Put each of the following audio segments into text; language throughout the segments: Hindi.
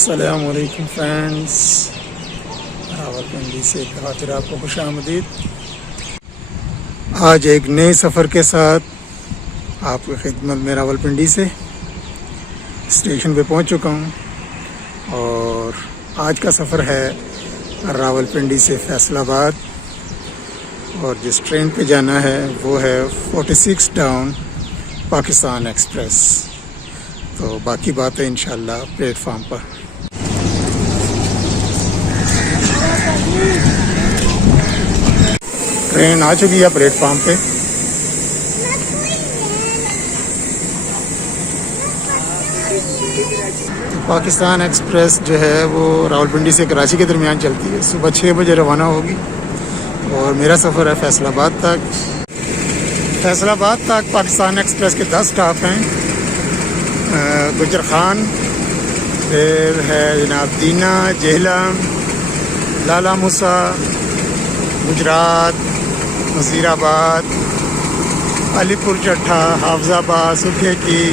अस्सलामुअलैकुम फ्रेंड्स, रावलपिंडी से एक बार फिर आपको खुश आमदीद। आज एक नए सफ़र के साथ आपकी खिदमत में रावलपिंडी से स्टेशन पे पहुंच चुका हूं और आज का सफ़र है रावलपिंडी से फैसलाबाद और जिस ट्रेन पे जाना है वो है 46 डाउन पाकिस्तान एक्सप्रेस। तो बाकी बातें इंशाल्लाह प्लेटफार्म पर। ट्रेन आ चुकी है प्लेटफार्म पे। तो पाकिस्तान एक्सप्रेस जो है वो रावलपिंडी से कराची के दरमियान चलती है। सुबह 6 बजे रवाना होगी और मेरा सफ़र है फैसलाबाद तक। फैसलाबाद तक पाकिस्तान एक्सप्रेस के 10 स्टाफ हैं। गुजर खान, फिर है जनाब दीना, जेहलम, लाला मूसा, गुजरात, नज़ीराबाद, अलीपुर चट्ठा, हाफजाबाद, सुखेकी,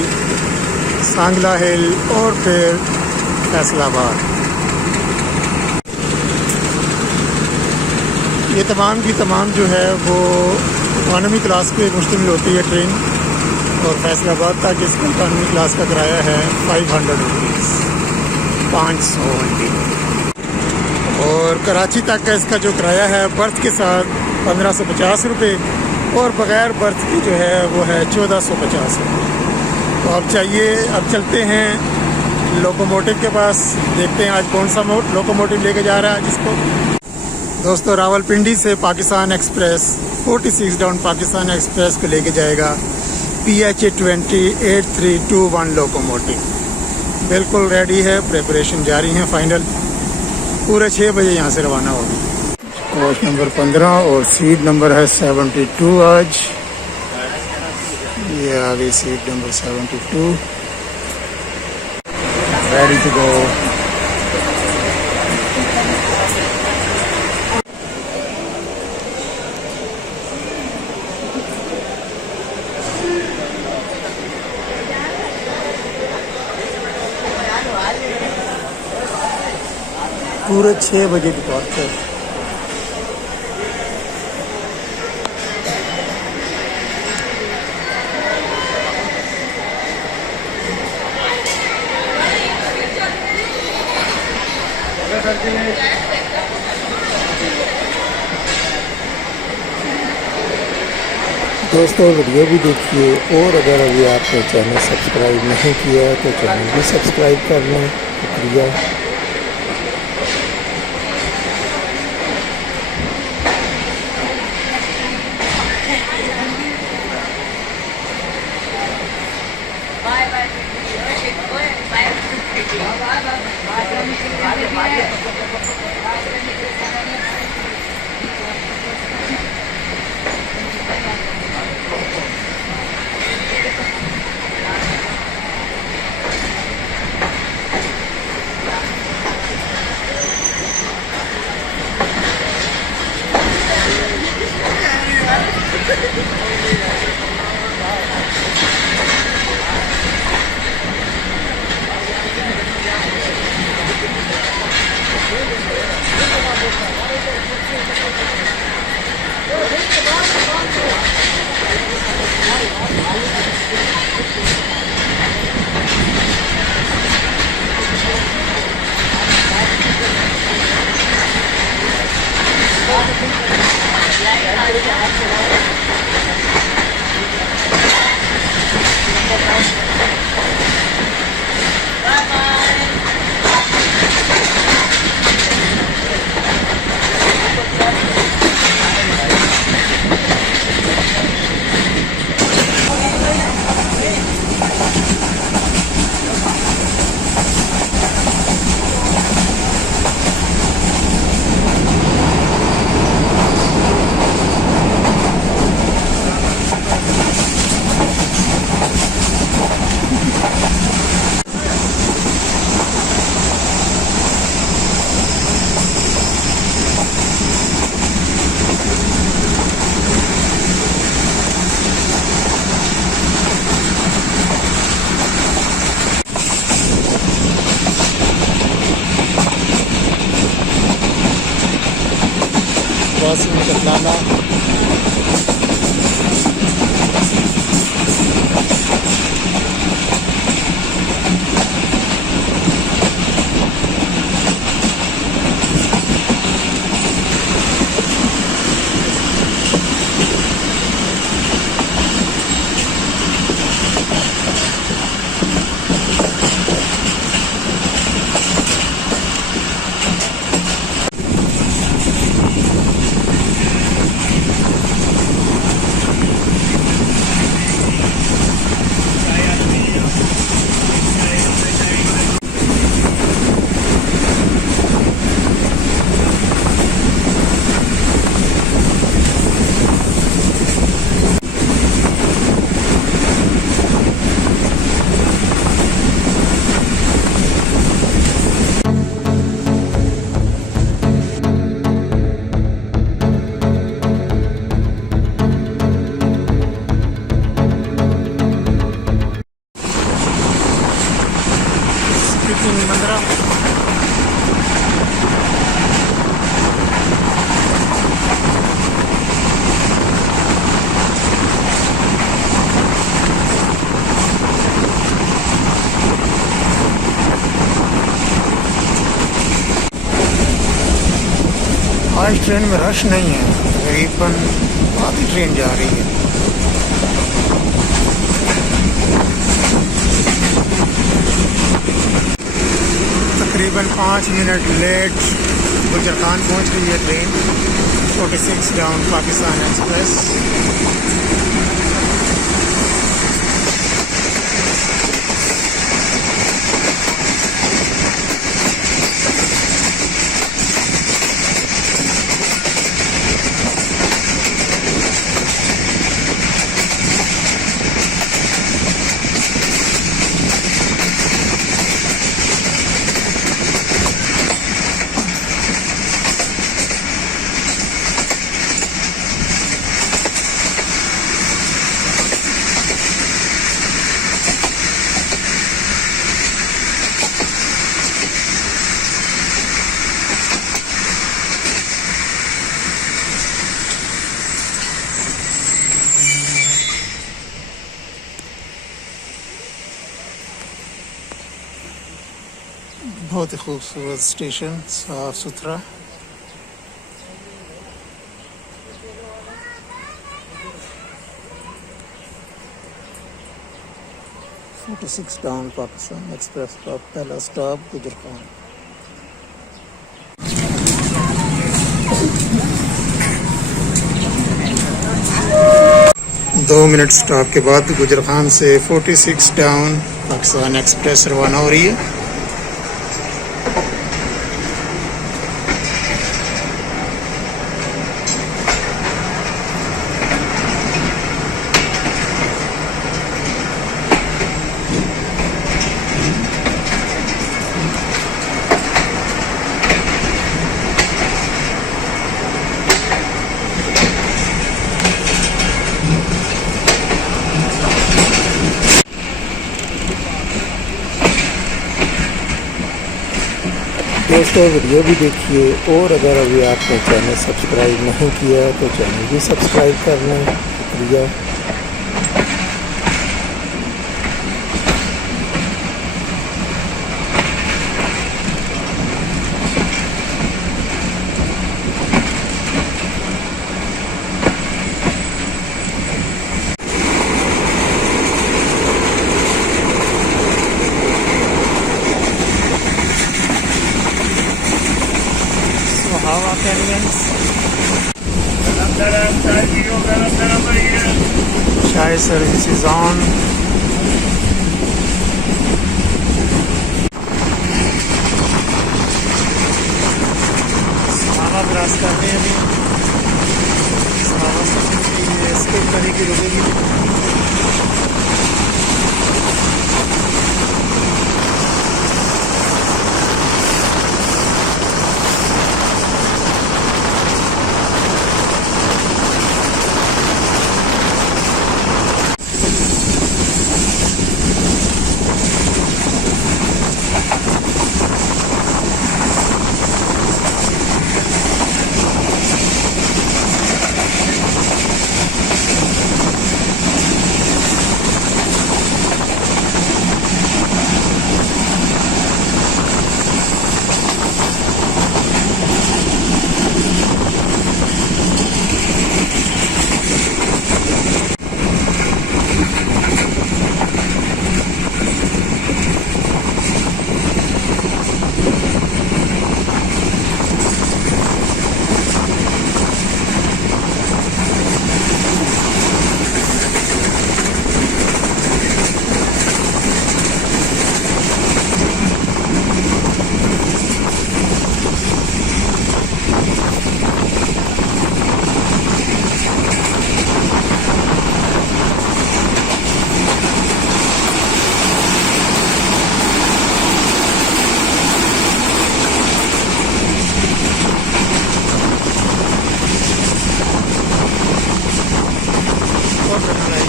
सांगला हिल और फिर फैसलाबाद। ये तमाम की तमाम जो है वो इकॉनमी क्लास पे मुश्तमिल होती है ट्रेन और फैसलाबाद तक इसका इकॉनमी क्लास का किराया है 500 रुपीज़, 500। और कराची तक का इसका जो किराया है बर्थ के साथ 1550 रुपये और बग़ैर बर्थ की जो है वो है 1450 रुपये। तो अब चलते हैं लोकोमोटिव के पास, देखते हैं आज कौन सा लोकोमोटिव लेके जा रहा है जिसको। दोस्तों, रावलपिंडी से Pakistan express 46 down Pakistan express को लेके जाएगा PH 208321 लोकोमोटिव। बिल्कुल रेडी है, प्रिपरेशन जारी है फाइनल। पूरे 6 बजे यहाँ से रवाना होगी। कोच नंबर 15 और सीट नंबर है 72। आज ये आ गई seat number 72, ready to go. पूरे 6 बजे डिपार्चर। दोस्तों, वीडियो भी देखिए और अगर अभी आपने चैनल सब्सक्राइब नहीं किया है तो चैनल भी सब्सक्राइब कर लें। शुक्रिया। लाला। आज ट्रेन में रश नहीं है, तकरीबन आधी ट्रेन जा रही है। तकरीबन 5 मिनट लेट गुजर खान पहुंच गई है ट्रेन 46 डाउन पाकिस्तान एक्सप्रेस। बहुत ही खूबसूरत स्टेशन, साफ सुथरा। $46 डाउन पाकिस्तान एक्सप्रेस का पहला स्टॉप गुजर खान। दो मिनट स्टॉप के बाद गुजर खान से 46 डाउन पाकिस्तान एक्सप्रेस रवाना हो रही है। दोस्तों वीडियो भी देखिए, और अगर अभी आपने चैनल सब्सक्राइब नहीं किया तो चैनल भी सब्सक्राइब कर लें। शुक्रिया। Hava Canyons, Chai service is on. Hava cross कर रहे हैं अभी। हवा से स्किप करेगी, रुकेगी।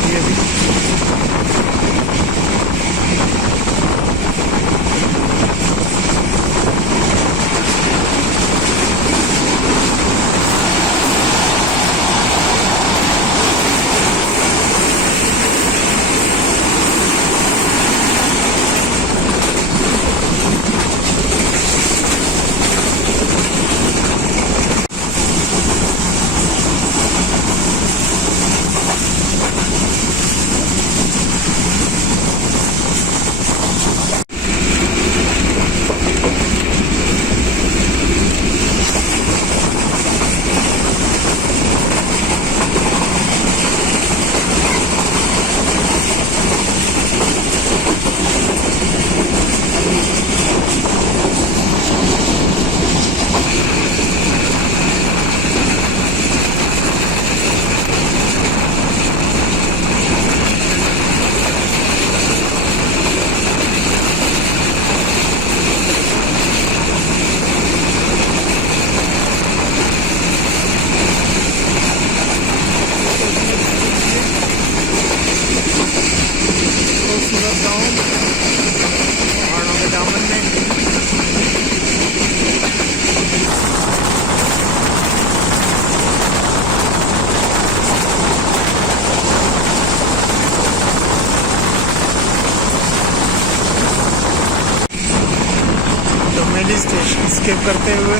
होगी अभी। स्टेशन स्किप करते हुए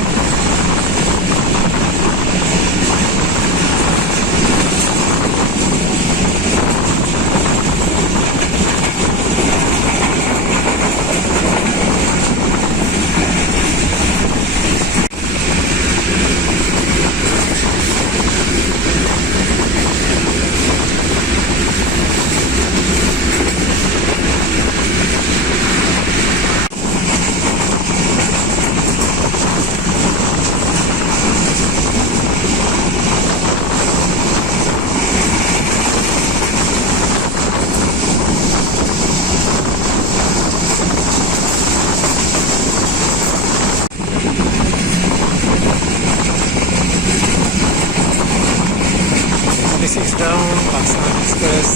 पाकिस्तान एक्सप्रेस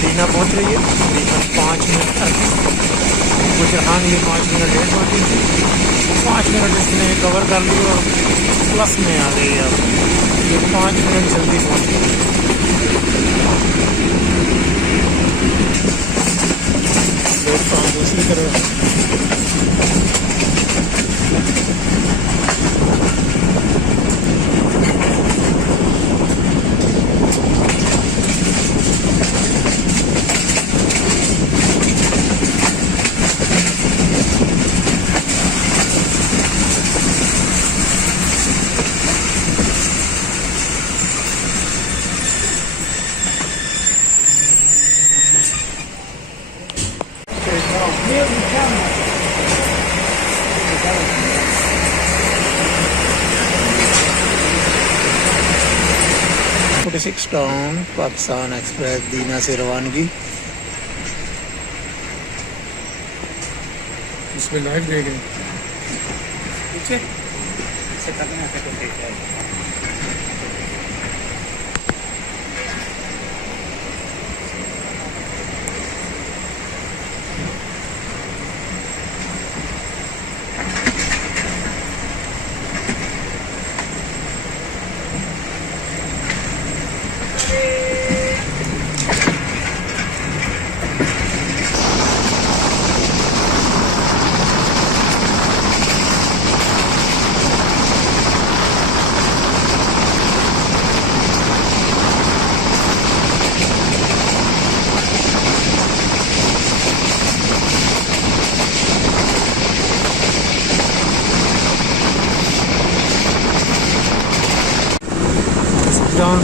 दीना पहुंच रही है। तकरीबन 5 मिनट तक गुजरान ये 5 मिनट लेट होती थी, 5 मिनट इसने कवर कर ली और प्लस में आ गई। अब ये 5 मिनट जल्दी पहुंच गई। प्लेटफॉर्म दूसरी तरफ टाउन पाकिस्तान एक्सप्रेस दीना से रवानगी। इसमें लाइव दे गए पीछे से खत्म होकर तो देख रहा है।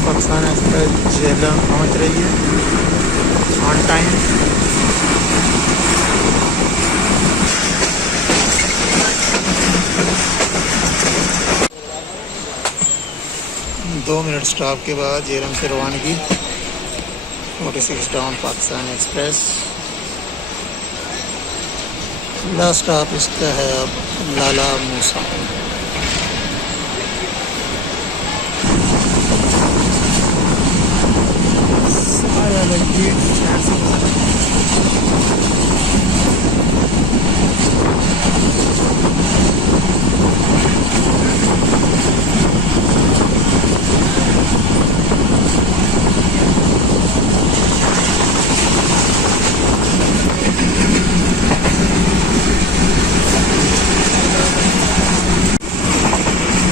पाकिस्तान एक्सप्रेस जेलम पहुंच रही है ऑन टाइम। दो मिनट स्टॉप के बाद जेलम से रवानगी। 46 down Pakistan express. Last stop इसका है अब लाला मूसा।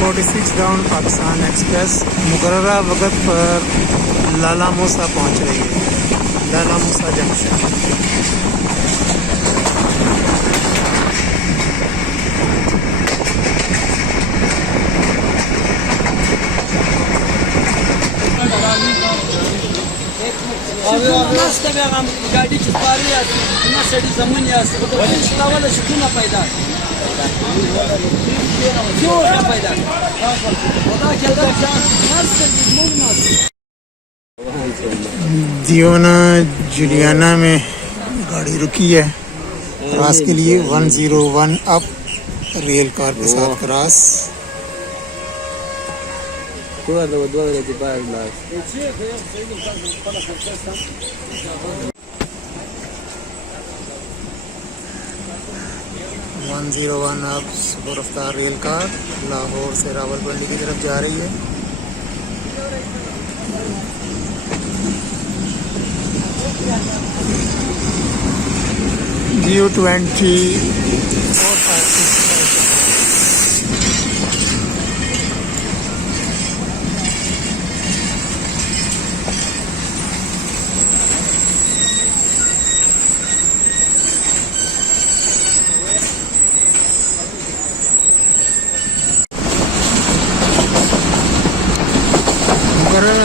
46 डाउन पाकिस्तान एक्सप्रेस मुकर्ररा वक्त पर लाला मूसा पहुंच रही है। लाला मूसा जंक्शन। गाड़ी चिपारी सड़ी जमीन वाला शिकूना पैदा क्यों पैदा दियोना जुलियाना में गाड़ी रुकी है क्रॉस के लिए। 101 अप रेल कार के साथ क्रॉस। अब सुपर रफ्तार रेल कार लाहौर से रावलपिंडी की तरफ जा रही है। U20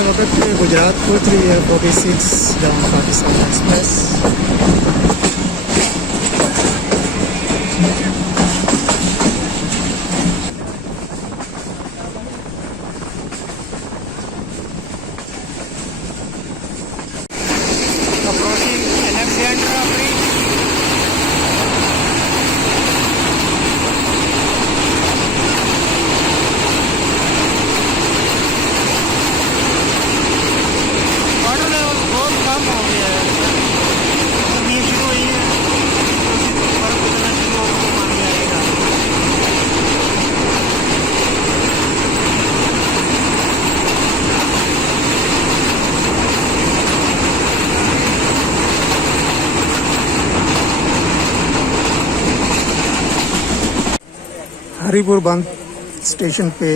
वक्त पे गुजरात पहुंच रही है। 46 डाउन पाकिस्तान एक्सप्रेस। हरिपुर बंद स्टेशन पे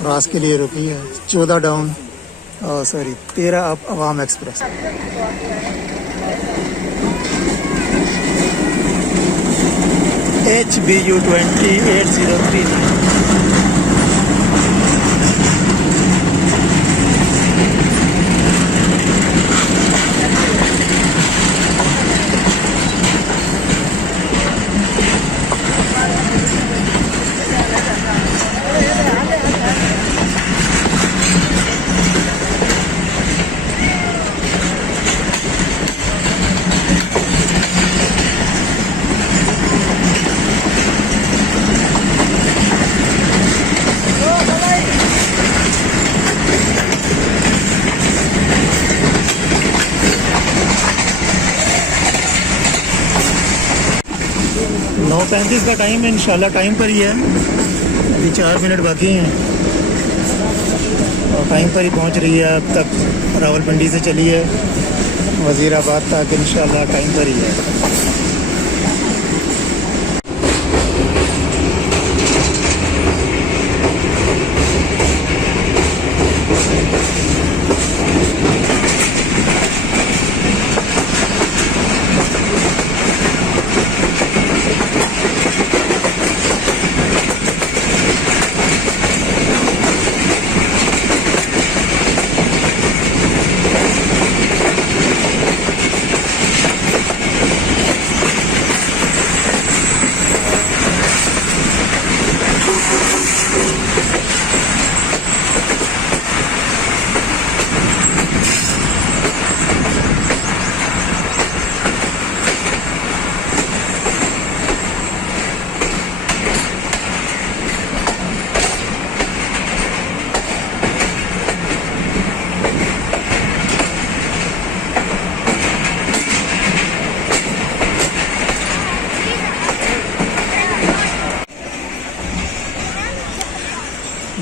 क्रॉस के लिए रुकी है। 14 डाउन 13 अप अवाम एक्सप्रेस। HBU20 8039। नौ 35 का टाइम है। इंशाल्लाह टाइम पर ही है। अभी 4 मिनट बाकी हैं और टाइम पर ही पहुंच रही है। अब तक रावलपिंडी से चली है वज़ीराबाद तक। इंशाल्लाह टाइम पर ही है।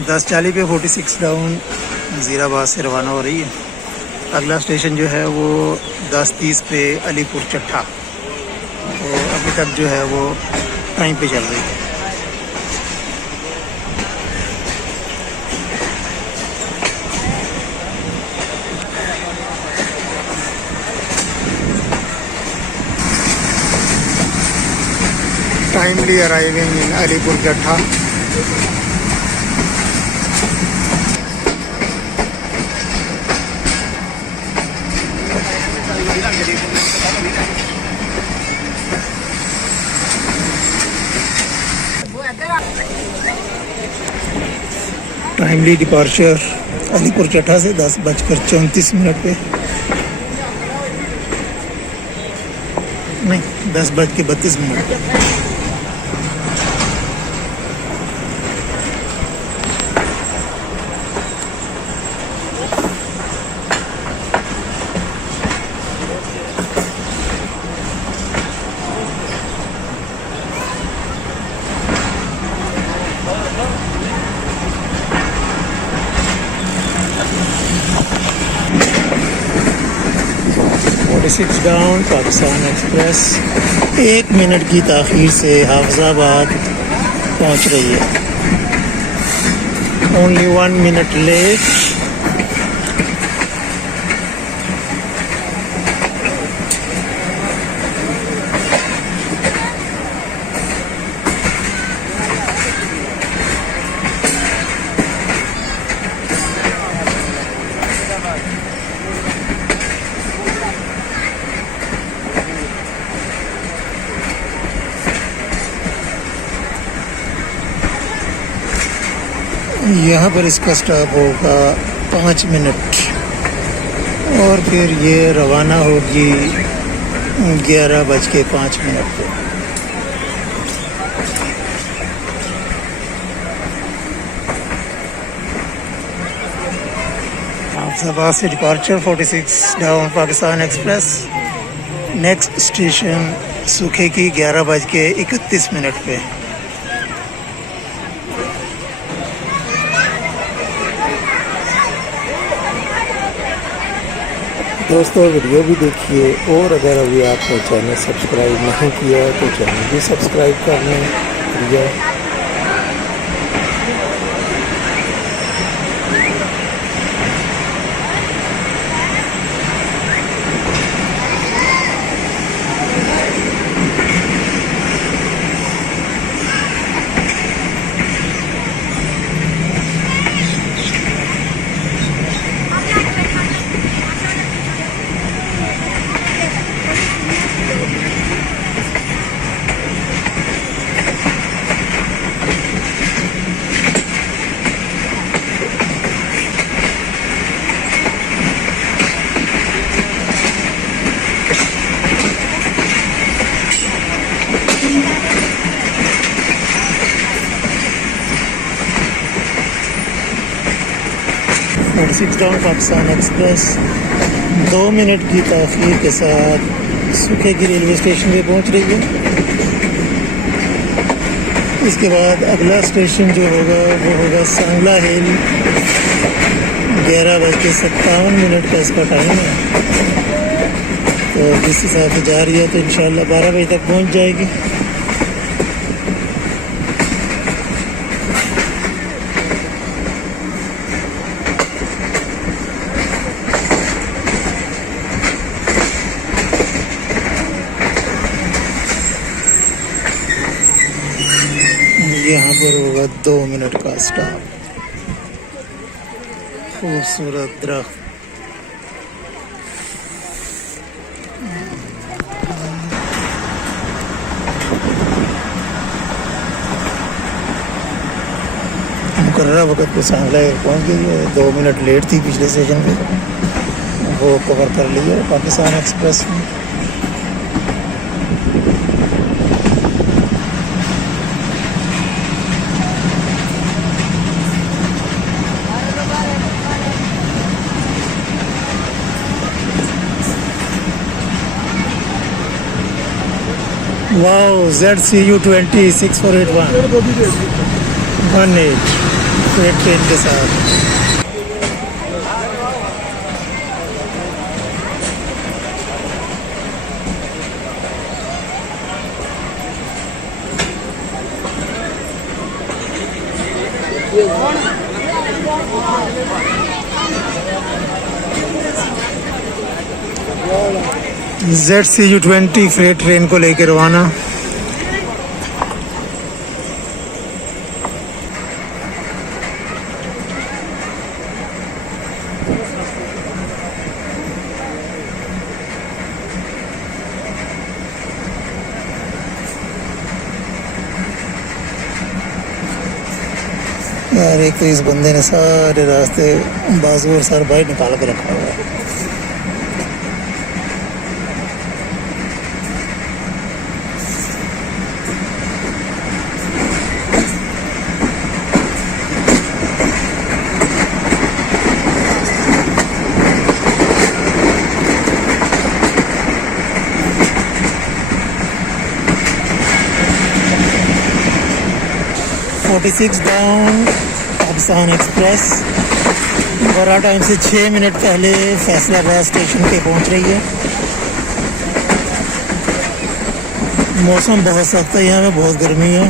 10:40 पे 46 डाउन ज़ीराबाद से रवाना हो रही है। अगला स्टेशन जो है वो 10:30 पे अलीपुर चट्टा। तो अभी तक जो है वो टाइम पे चल रही है। टाइमली अराइविंग इन अलीपुर चट्टा। टाइमली डिपार्चर अलीपुर चट्टा से 10:34 पे, नहीं 10:32 पे। Six down Pakistan express 1 minute की ताख़ीर से हाफिज़ाबाद पहुंच रही है। Only 1 minute late. यहाँ पर इसका स्टॉप होगा 5 मिनट और फिर ये रवाना होगी 11:05 पे। हाफिज़ाबाद से departure 46 down Pakistan express. Next station सूखे की 11:31 पे। दोस्तों वीडियो भी देखिए और अगर अभी आपने चैनल सब्सक्राइब नहीं किया तो चैनल भी सब्सक्राइब कर लें। भैया six down Pakistan express 2 minute की ताख़ीर के साथ सूखे की रेलवे स्टेशन पे पहुंच रही है। इसके बाद अगला स्टेशन जो होगा वो होगा सांगला हिल। 11:57 का इसका टाइम है। तो जिस हिसाब से जा रही है तो इंशाल्लाह 12 बजे तक पहुंच जाएगी। यहाँ पर होगा 2 मिनट का स्टॉप। खूबसूरत दरख्त। मुकर्रर वक्त पे सांगला पहुँच गई है। 2 मिनट लेट थी पिछले स्टेशन पे, वो कवर कर लिया पाकिस्तान एक्सप्रेस में। Wow, ZCU 20 6481 18 फ्रेट ट्रेन के साथ। ZCU20 फ्रेट ट्रेन को लेकर रवाना। यार एक तो इस बंदे ने सारे रास्ते बाजू और सर बाहर निकाल के रखा हुआ है। डाउन पाकिस्तान एक्सप्रेस बड़ा टाइम से 6 मिनट पहले फैसलाबाद स्टेशन पे पहुंच रही है। मौसम बहुत सख्त है, यहाँ पे बहुत गर्मी है,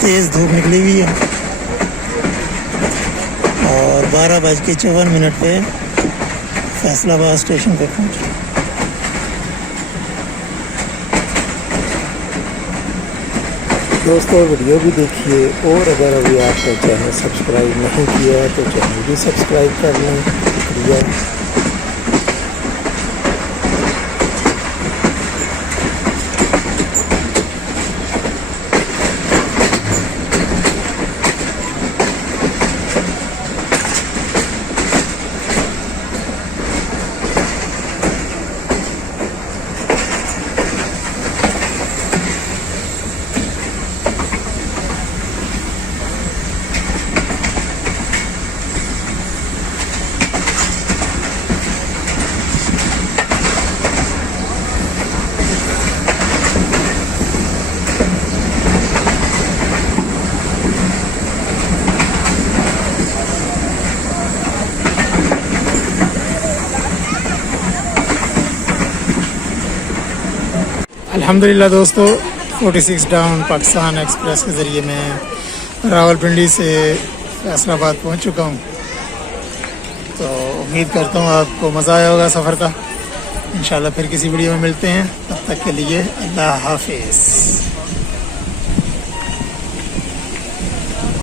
तेज़ धूप निकली हुई है और 12:54 पे फैसलाबाद स्टेशन पे पहुंच। दोस्तों वीडियो भी देखिए और अगर अभी आपका चैनल सब्सक्राइब नहीं किया है तो चैनल भी सब्सक्राइब कर लें। शुक्रिया। अल्हम्दुलिल्लाह दोस्तों 46 डाउन पाकिस्तान एक्सप्रेस के ज़रिए मैं रावलपिंडी से फैसलाबाद पहुंच चुका हूं। तो उम्मीद करता हूं आपको मज़ा आया होगा सफ़र का। इंशाल्लाह फिर किसी वीडियो में मिलते हैं, तब तक के लिए अल्लाह हाफिज़।